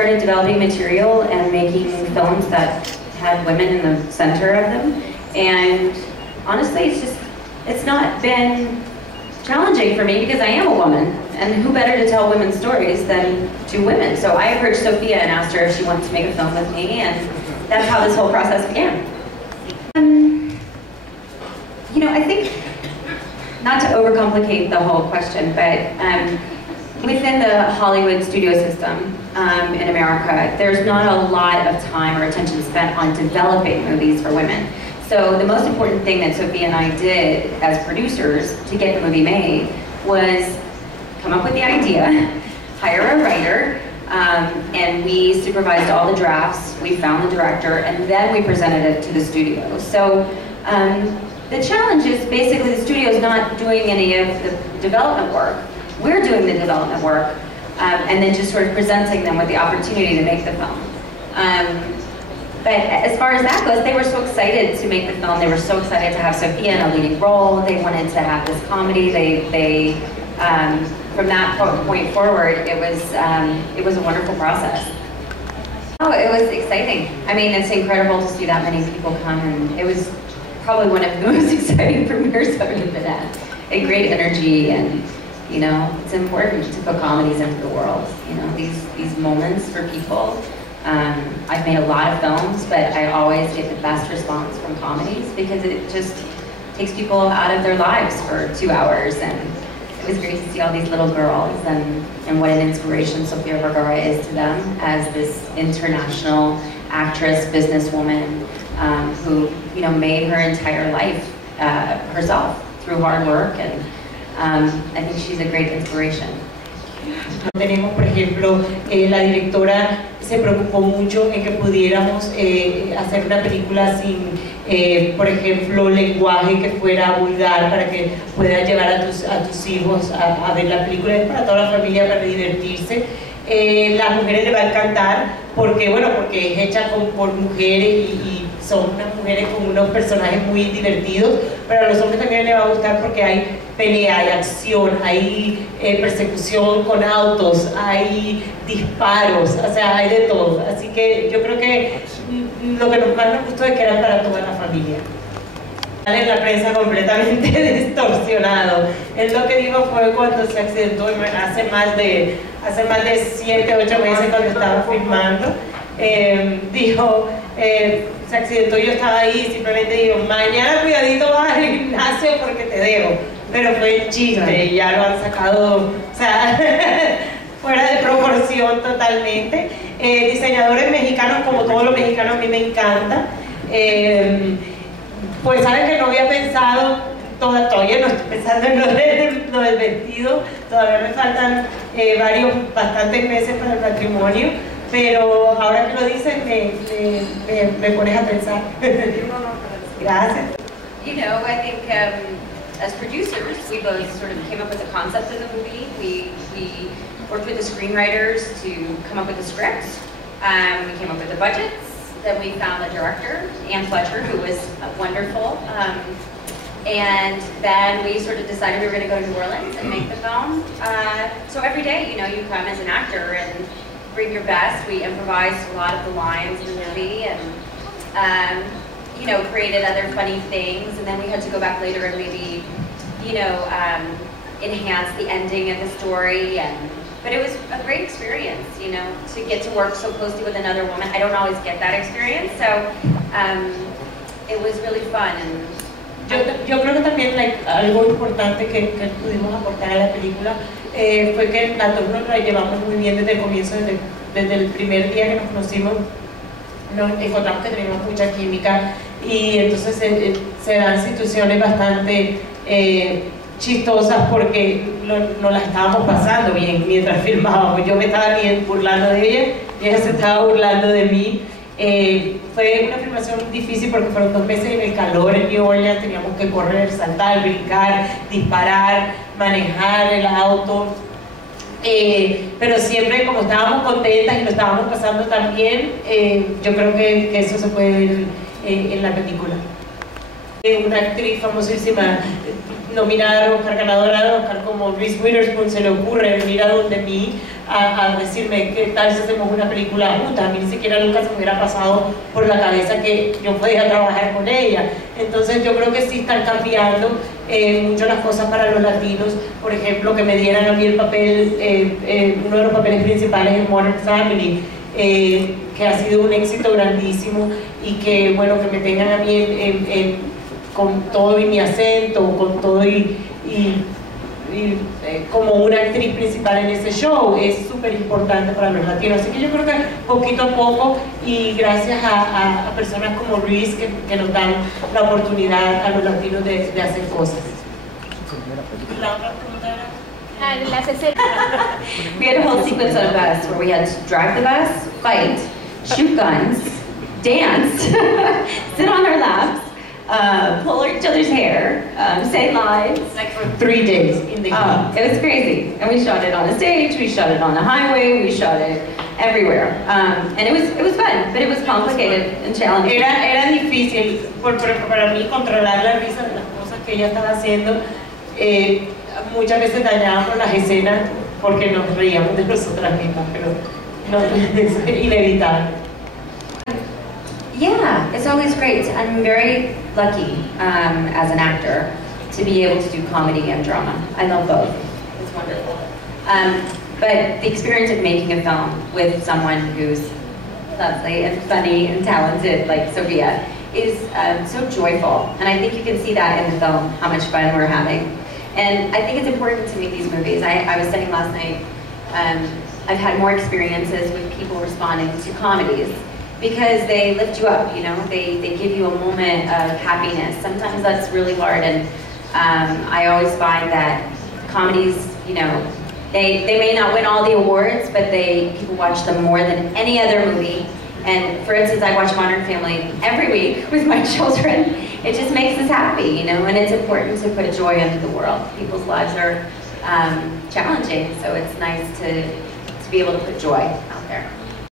started developing material and making films that had women in the center of them. And honestly, it's not been challenging for me because I am a woman, and who better to tell women's stories than two women? So I approached Sofía and asked her if she wanted to make a film with me, and that's how this whole process began. You know, I think, not to overcomplicate the whole question, but within the Hollywood studio system in America, there's not a lot of time or attention spent on developing movies for women. So the most important thing that Sofía and I did as producers to get the movie made was come up with the idea, hire a writer, and we supervised all the drafts, we found the director, and then we presented it to the studio. So the challenge is basically the studio's not doing any of the development work. We're doing the development work, and then just sort of presenting them with the opportunity to make the film. But as far as that goes, they were so excited to make the film. They were so excited to have Sofía in a leading role. They wanted to have this comedy. From that point forward, it was a wonderful process. Oh, it was exciting. I mean, it's incredible to see that many people come, and it was probably one of the most exciting premieres I've ever been at. A great energy, and you know, it's important to put comedies into the world. You know, these moments for people. I've made a lot of films, but I always get the best response from comedies because it just takes people out of their lives for 2 hours, and it was great to see all these little girls and what an inspiration Sofía Vergara is to them as this international actress, businesswoman who, you know, made her entire life herself through hard work, and I think she's a great inspiration. Tenemos, por ejemplo, la directora se preocupó mucho en que pudiéramos hacer una película sin, por ejemplo, lenguaje que fuera vulgar, para que puedas llevar a tus hijos a ver la película. Es para toda la familia, para divertirse. Las mujeres les va a encantar porque, bueno, porque es hecha por mujeres y son unas mujeres con unos personajes muy divertidos, pero a los hombres también les va a gustar porque hay pelea, hay acción, hay persecución con autos, hay disparos, o sea, hay de todo. Así que yo creo que lo que más nos gustó es que era para toda la familia. En la prensa completamente distorsionado. Él lo que dijo fue cuando se accidentó hace más de 7, 8 meses cuando estaba filmando. Dijo, se accidentó, yo estaba ahí, simplemente digo, mañana cuidadito vas al gimnasio porque te dejo. Pero fue chiste y ya lo han sacado, o sea, fuera de proporción totalmente. Diseñadores mexicanos, como todos los mexicanos, a mí me encanta. Pues saben que no había pensado, todavía no estoy pensando en lo del vestido, todavía me faltan bastantes meses para el matrimonio, pero ahora que lo dices me pones a pensar. Gracias. You know, I think as producers, we both sort of came up with the concept of the movie. We worked with the screenwriters to come up with the script. We came up with the budgets. Then we found the director, Ann Fletcher, who was wonderful. And then we sort of decided we were going to go to New Orleans and make the film. So every day, you know, you come as an actor and bring your best. We improvised a lot of the lines in the movie, and you know, created other funny things. And then we had to go back later and maybe, you know, enhance the ending of the story. But it was a great experience, you know, to get to work so closely with another woman. I don't always get that experience, so it was really fun. And yo creo que también algo importante que pudimos aportar a la película fue que las dos nos la llevamos muy bien desde el comienzo, desde el primer día que nos conocimos. Nos encontramos que teníamos mucha química y entonces se dan situaciones bastante chistosas porque nos la estábamos pasando bien mientras filmábamos. Yo me estaba burlando de ella y ella se estaba burlando de mí. Fue una filmación difícil porque fueron 2 meses en el calor en New Orleans, teníamos que correr, saltar, brincar, disparar, manejar el auto. Pero siempre, como estábamos contentas y lo estábamos pasando tan bien, yo creo que eso se puede ver en la película. Una actriz famosísima nominada al Oscar, ganadora del Oscar, como Reese Witherspoon, se le ocurre venir a donde mí a decirme qué tal si hacemos una película juntas. A mí ni siquiera nunca se me hubiera pasado por la cabeza que yo podía trabajar con ella. Entonces yo creo que sí están cambiando mucho las cosas para los latinos. Por ejemplo, que me dieran a mí el papel, uno de los papeles principales en Modern Family, que ha sido un éxito grandísimo, y que bueno, que me tengan a mí con todo y mi acento, con todo y como una actriz principal en ese show, es súper importante para los latinos. Así que yo creo que poquito a poco, y gracias a personas como Reese que nos dan la oportunidad a los latinos de hacer cosas. La otra pregunta era... Las escenas. We had a whole sequence on a bus where we had to drive the bus, fight, shoot guns, dance, sit on our laps, pull each other's hair, say lines. Like for 3 days in the heat. It was crazy. And we shot it on a stage, we shot it on the highway, we shot it everywhere. And it was fun, but it was complicated and challenging. Era difícil para mí controlar la risa de las cosas que ella estaba haciendo. Muchas veces dañábamos las escenas porque nos reíamos de nosotras mismas, pero no, es inevitable. Yeah, it's always great. I'm very lucky as an actor to be able to do comedy and drama. I love both. It's wonderful. But the experience of making a film with someone who's lovely and funny and talented like Sofía is so joyful. And I think you can see that in the film, how much fun we're having. And I think it's important to make these movies. I was saying last night, I've had more experiences with people responding to comedies because they lift you up, you know? They give you a moment of happiness. Sometimes that's really hard, and I always find that comedies, you know, they may not win all the awards, but people watch them more than any other movie. And for instance, I watch Modern Family every week with my children. It just makes us happy, you know, and it's important to put joy into the world. People's lives are challenging, so it's nice to be able to put joy out there.